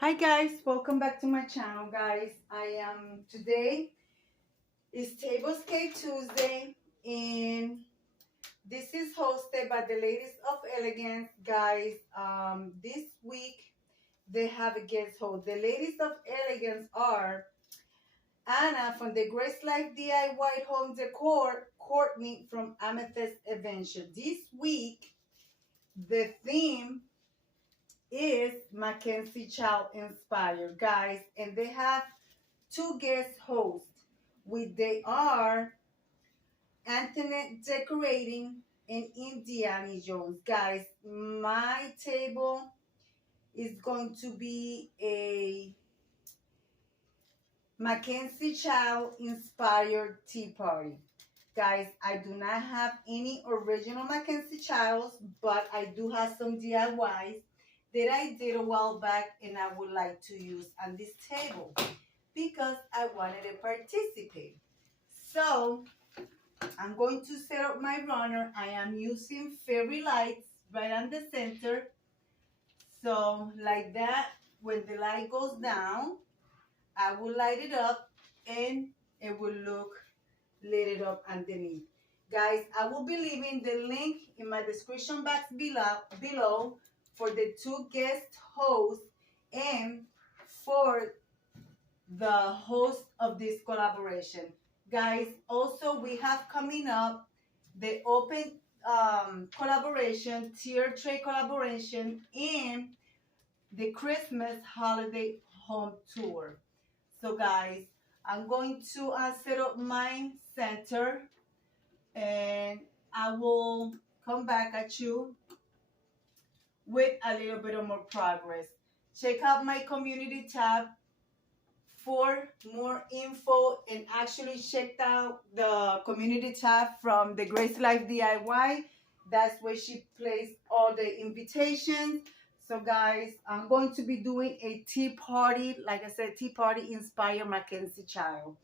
Hi guys, welcome back to my channel guys. Today is Tablescape Tuesday and this is hosted by the ladies of Elegance guys. This week they have a guest host. The ladies of Elegance are Anna from the Grace Life DIY Home Decor, Courtney from Amethyst Adventure. This week the theme is Mackenzie Childs inspired, guys, and they have two guest hosts. They are Antoinette Decorating and Indiana Jones, guys. My table is going to be a Mackenzie Child inspired tea party. Guys, I do not have any original Mackenzie Childs, but I do have some DIYs that I did a while back and I would like to use on this table because I wanted to participate. So I'm going to set up my runner. I am using fairy lights right on the center. So like that, when the light goes down, I will light it up and it will look lit up underneath. Guys, I will be leaving the link in my description box below for the two guest hosts and for the host of this collaboration. Guys, also we have coming up the open collaboration, tier tray collaboration, and the Christmas holiday home tour. So guys, I'm going to set up my center and I will come back at you with a little bit of more progress. Check out my community tab for more info and actually check out the community tab from the Grace Life DIY. That's where she placed all the invitations. So guys, I'm going to be doing a tea party, like I said, tea party inspired Mackenzie Child.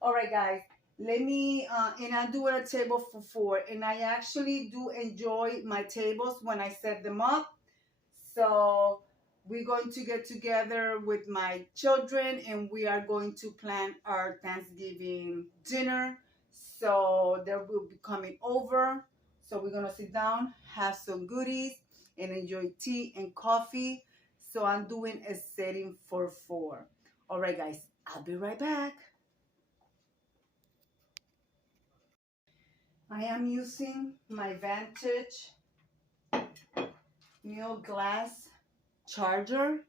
All right guys, let me and I do it a table for four, and I actually do enjoy my tables when I set them up. So we're going to get together with my children and we are going to plan our Thanksgiving dinner. So they will be coming over. So we're going to sit down, have some goodies, and enjoy tea and coffee. So I'm doing a setting for four. All right, guys, I'll be right back. I am using my Vantage Mule Glass charger.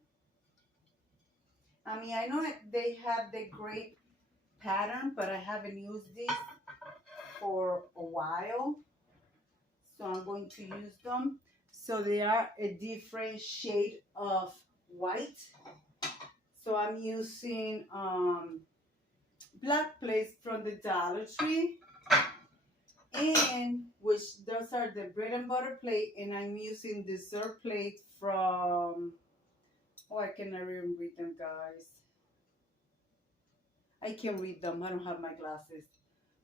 I mean, I know they have the great pattern, but I haven't used this for a while. So I'm going to use them. So they are a different shade of white. So I'm using black plates from the Dollar Tree. And which those are the bread and butter plate. And I'm using dessert plate from, oh, I cannot even read them, guys. I can read them. I don't have my glasses.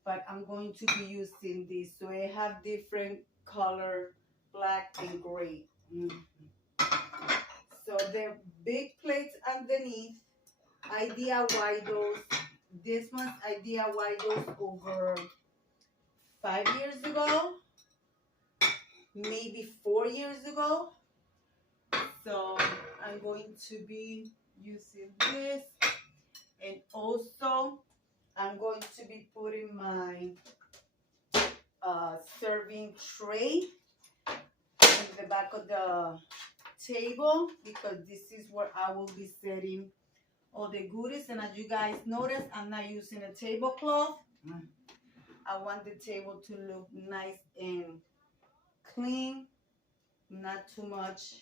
But I'm going to be using these. So I have different color, black and gray. So they're big plates underneath. I DIY those. This one's I DIY those over 5 years ago. Maybe 4 years ago. So I'm going to be using this. And also I'm going to be putting my serving tray in the back of the table because this is where I will be setting all the goodies. And as you guys notice, I'm not using a tablecloth. I want the table to look nice and clean, not too much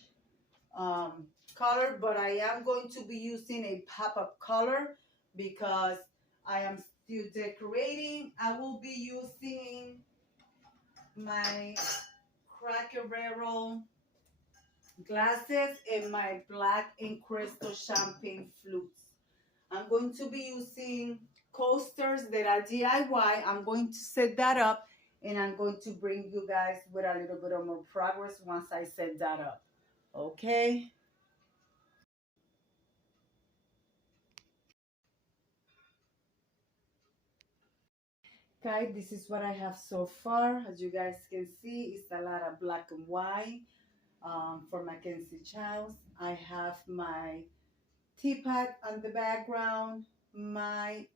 color, but I am going to be using a pop-up color because I am still decorating. I will be using my Cracker Barrel glasses and my black and crystal champagne flutes. I'm going to be using coasters that are DIY. I'm going to set that up and I'm going to bring you guys with a little bit of more progress once I set that up. Okay. Guys, this is what I have so far. As you guys can see, it's a lot of black and white for Mackenzie Childs. I have my teapot on the background, my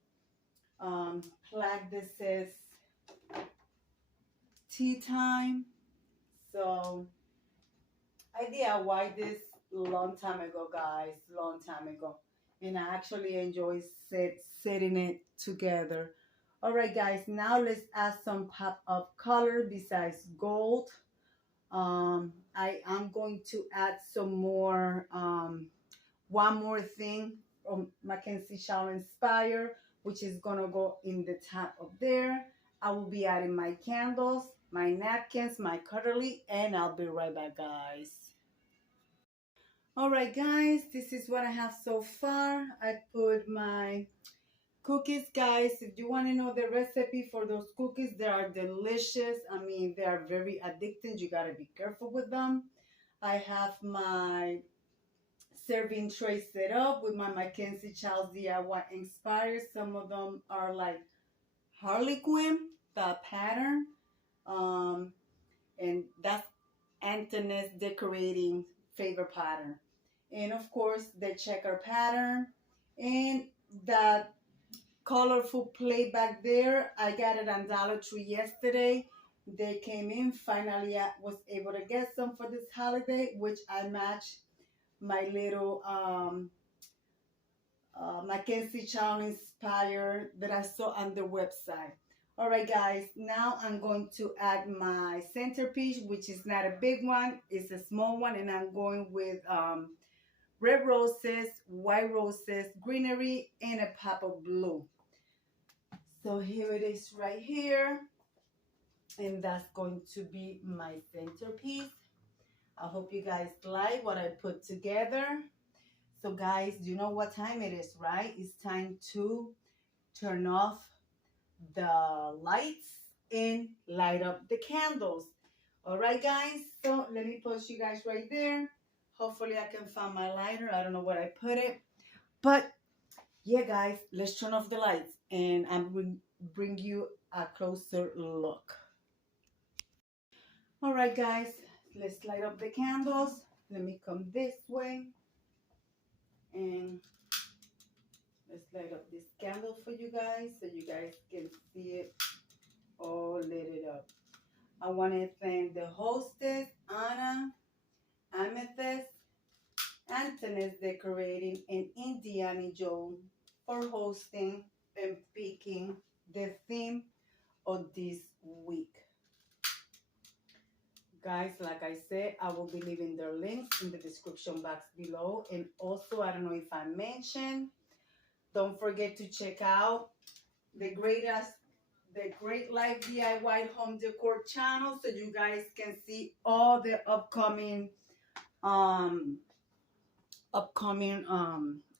plaque that says tea time. So I DIY this long time ago, guys, long time ago. And I actually enjoy setting it together. All right, guys, now let's add some pop of color besides gold. I am going to add some more, one more thing from Mackenzie Childs Inspire, which is gonna go in the top of there. I will be adding my candles, my napkins, my cutlery, and I'll be right back, guys. All right, guys, this is what I have so far. I put my cookies, guys. If you want to know the recipe for those cookies, they are delicious. I mean, they are very addicting. You got to be careful with them. I have my serving tray set up with my Mackenzie Childs DIY Inspired. Some of them are like Harlequin, the pattern. And that's Antoinette's decorating favorite pattern. And of course, the checker pattern. And that colorful plate back there, I got it on Dollar Tree yesterday. They came in. Finally, I was able to get some for this holiday, which I matched my little Mackenzie Childs Inspire that I saw on the website. All right, guys, now I'm going to add my centerpiece, which is not a big one. It's a small one, and I'm going with red roses, white roses, greenery, and a pop of blue. So here it is right here, and that's going to be my centerpiece. I hope you guys like what I put together. So guys, you know what time it is, right? It's time to turn off the lights and light up the candles. All right, guys, so let me post you guys right there. Hopefully I can find my lighter. I don't know where I put it, but yeah, guys, let's turn off the lights and I'm bring you a closer look. All right, guys, let's light up the candles. Let me come this way and let's light up this candle for you guys so you guys can see it all lit up. I want to thank the hostess, Anna, Amethyst, Antoinette Decorating, and Indiana Joe for hosting and picking the theme of this week. Guys, like I said, I will be leaving their links in the description box below. And also, I don't know if I mentioned, don't forget to check out the Great Life DIY Home Decor channel so you guys can see all the upcoming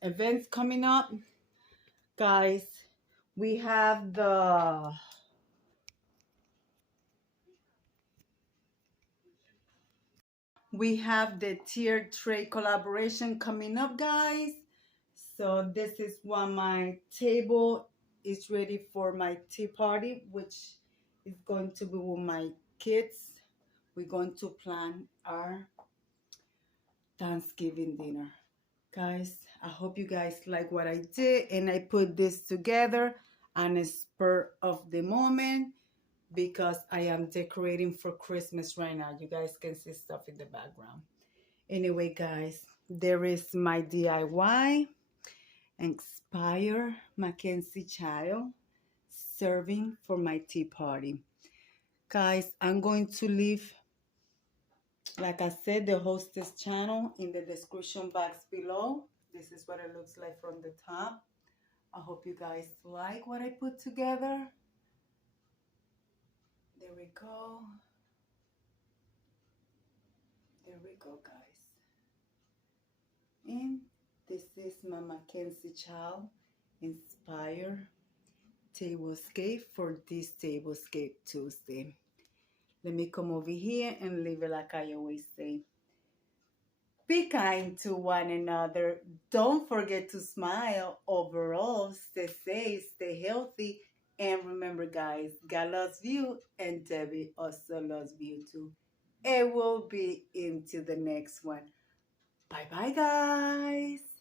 events coming up. Guys, we have the tiered tray collaboration coming up, guys. So this is when my table is ready for my tea party, which is going to be with my kids. We're going to plan our Thanksgiving dinner. Guys, I hope you guys like what I did, and I put this together on a spur of the moment because I am decorating for Christmas right now. You guys can see stuff in the background. Anyway, guys, there is my DIY Inspire Mackenzie Childs serving for my tea party. Guys, I'm going to leave, like I said, the hostess channel in the description box below. This is what it looks like from the top. I hope you guys like what I put together. There we go. There we go, guys. And this is my Mackenzie Childs Inspire Tablescape for this Tablescape Tuesday. Let me come over here and leave it like I always say. Be kind to one another. Don't forget to smile. Overall, stay safe, stay healthy, and remember remember, guys, God loves you and Debbie also loves you too. It will be into the next one. Bye bye, guys.